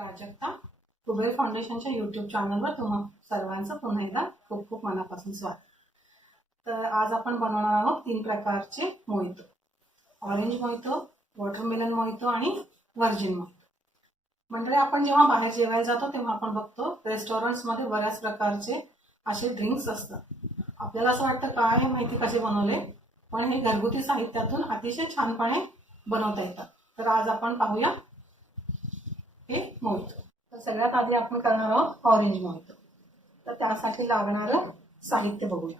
प्राजक्ता कुबेर फाउंडेशनच्या यूट्यूब चॅनलवर तुम्हा सर्वांचं पुन्हा एकदा खूप खूप मनापासून स्वागत. तर आज आपण बनवणार आहोत 3 प्रकारचे mojito. Orange mojito, watermelon mojito आणि व्हर्जिन मोहितो. म्हणजे आपण जेव्हा बाहेर जेवायला जातो तेव्हा आपण बघतो रेस्टॉरंट्समध्ये बऱ्याच प्रकारचे असे ड्रिंक्स असतात. आपल्याला असं वाटतं काय माहिती कसे बनवले, पण हे घरगुती साहित्यातून अतिशय छानपणे बनवता येतात. तर आज आपण पाहूया हे मोहितो. तर सगळ्यात आधी आपण करणार आहोत ऑरेंज मोहितो. तर त्यासाठी लागणारं साहित्य बघूया.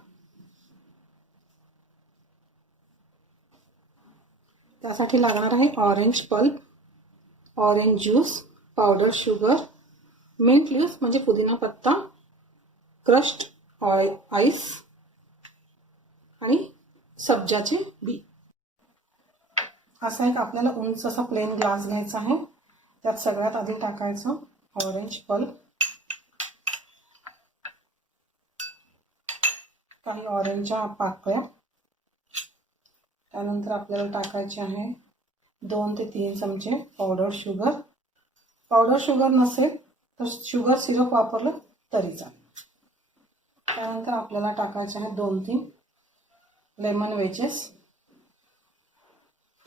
त्यासाठी लागणार आहे orange pulp, orange juice, powder sugar, mint leaves म्हणजे पुदिना पत्ता, क्रश्ड आईस आणि सब्जाचे बी. असा एक आपल्याला उंच असा प्लेन ग्लास घ्यायचा आहे. त्यात सगळ्यात आधी टाकायचं ऑरेंज पल्प, काही ऑरेंजच्या पाकळ्या. त्यानंतर आपल्याला टाकायचे आहे 2 ते 3 चमचे पावडर शुगर. पावडर शुगर नसेल तर शुगर सिरप वापरलं तरी चालेल. त्यानंतर आपल्याला टाकायचे आहे 2-3 लेमन वेजेस,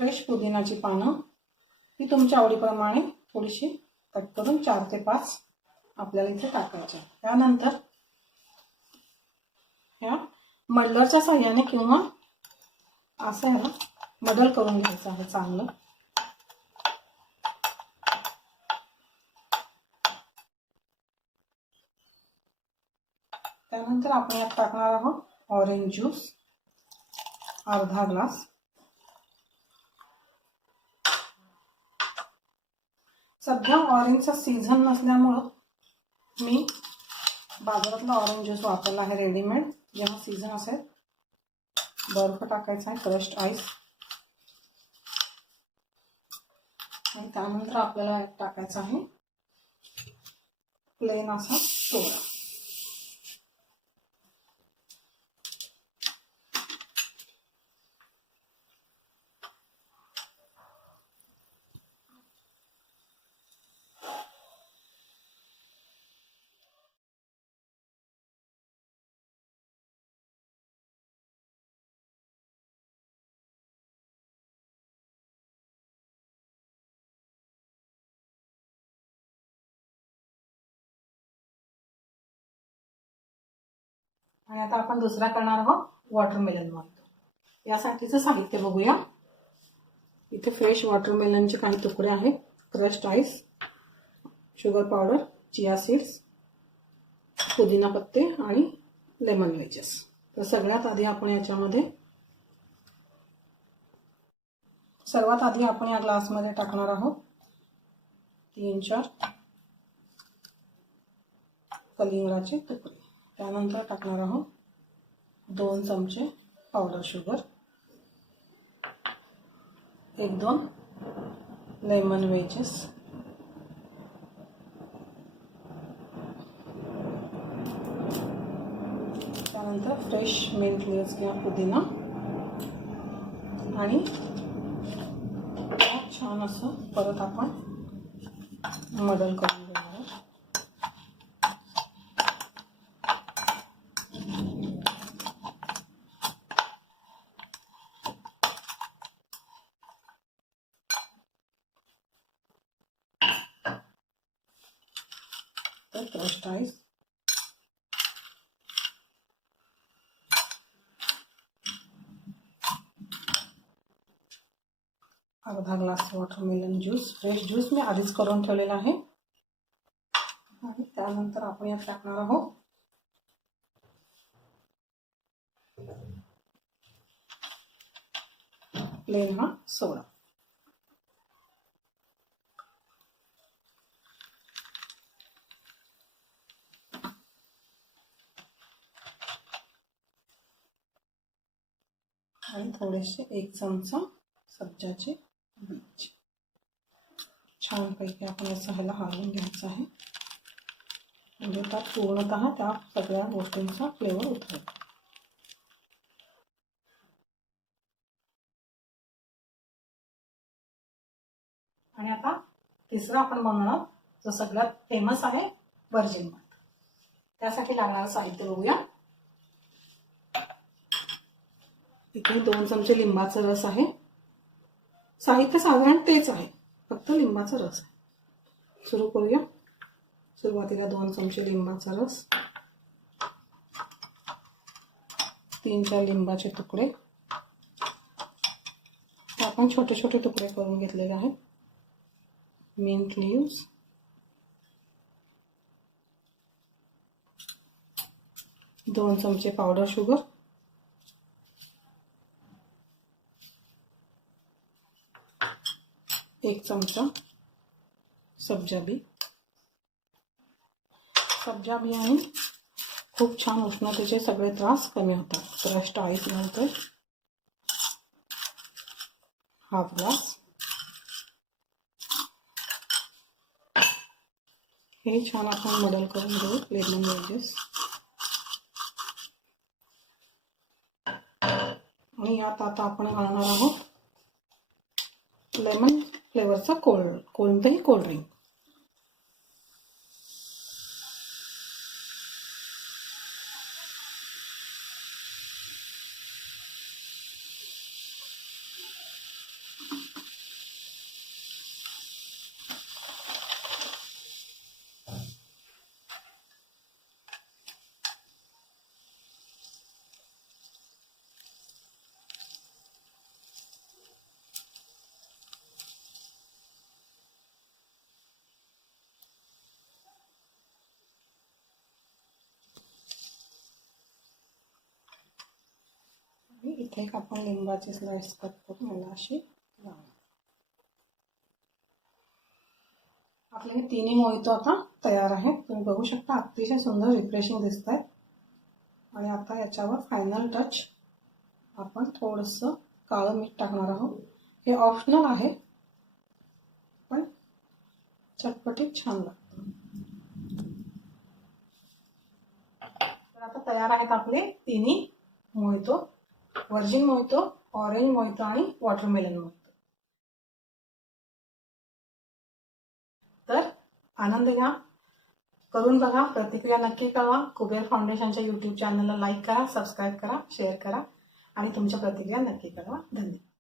फ्रेश पुदिनाची पानं. ती तुमच्या आवडीप्रमाणे थोडीशी कट करून 4 ते 5 आपल्याला इथे टाकायचे. त्यानंतर ह्या मडलरच्या साहाय्याने किंवा असं ह्याला मडल करून घ्यायचं आहे चांगलं. त्यानंतर आपण यात टाकणार आहोत ऑरेंज ज्यूस अर्धा ग्लास. सध्या ऑरेंजचा सीझन नसल्यामुळं मी बाजारातला ऑरेंज ज्यूस वापरला आहे रेडीमेड. जेव्हा सीझन असेल बर्फ टाकायचा आहे, क्रश्ड आईस. आणि त्यानंतर आपल्याला टाकायचं आहे प्लेन असा सोडा. आणि आता आपण दुसरा करणार आहोत वॉटरमेलन मोहितो. यासाठीचं साहित्य बघूया. इथे फ्रेश वॉटरमेलनचे काही तुकडे आहेत, crushed ice, sugar powder, chia seeds, पुदिना पत्ते आणि लेमन वेजेस. तर सर्वात आधी आपण या ग्लासमध्ये टाकणार आहोत 3-4 कलिंगडाचे तुकडे. त्यानंतर टाकणार आहोत 2 चमचे पावडर शुगर, 1-2 लेमन वेजेस, त्यानंतर फ्रेश मिंट लीव्स किंवा पुदिना आणि छान असं परत आपण मडल करून घेणार आहोत. क्रश्ड आईस, अर्धा glass watermelon juice. Fresh juice मी आधीच करून ठेवलेला आहे. आणि त्यानंतर आपण यात टाकणार आहोत प्लेन हा सोडा. आणि थोडेसे 1 चमचा सब्जाचे बीज. छानपैकी आपण असं ह्याला हलवून घ्यायचं आहे, म्हणजे त्यात पूर्णतः त्या सगळ्या गोष्टींचा फ्लेवर उतरेल. आणि आता तिसरं आपण बनवणार जो सगळ्यात फेमस आहे व्हर्जिन मोहितो. त्यासाठी लागणारं साहित्य बघूया. इथे 2 चमचे लिंबाचा रस आहे. साहित्य साधारण तेच आहे, फक्त लिंबाचा रस आहे. सुरू करूया. सुरुवातीला 2 चमचे लिंबाचा रस, 3-4 लिंबाचे तुकडे आपण छोटे छोटे तुकडे करून घेतलेले आहेत. मिंट लीव्स, 2 चमचे पावडर शुगर, 1 चमचा सब्जा बी. सब्जा बियाने खूप छान उष्णतेचे सगळे त्रास कमी होतात. क्रश्ड आईस नंतर हाफ ग्लास. हे छान आपण मॉडेल करून घेऊ. लेमन वेजेस आणि यात आता आपण घालणार आहोत लेमन फ्लेवरचं कोणतंही कोल्ड ड्रिंक. इथे एक आपण लिंबाचे स्लाइस कट करून मला अशी लावू. आपले हे तिन्ही मोहितो आता तयार आहेत. तुम्ही बघू शकता अतिशय सुंदर रिफ्रेशिंग दिसत आहेत. आणि आता याच्यावर फायनल टच आपण थोडंसं काळं मीठ टाकणार आहोत. हे ऑप्शनल आहे, पण चटपटीत छान लागतं. तर आता तयार आहेत आपले तिन्ही mojito, virgin mojito, orange mojito आणि वॉटरमेलन मोहितो. तर आनंद घ्या, करून बघा, प्रतिक्रिया नक्की कळवा. कुबेर फाउंडेशनच्या यूट्यूब चॅनलला लाईक करा, सबस्क्राईब करा, शेअर करा आणि तुमच्या प्रतिक्रिया नक्की कळवा. धन्यवाद.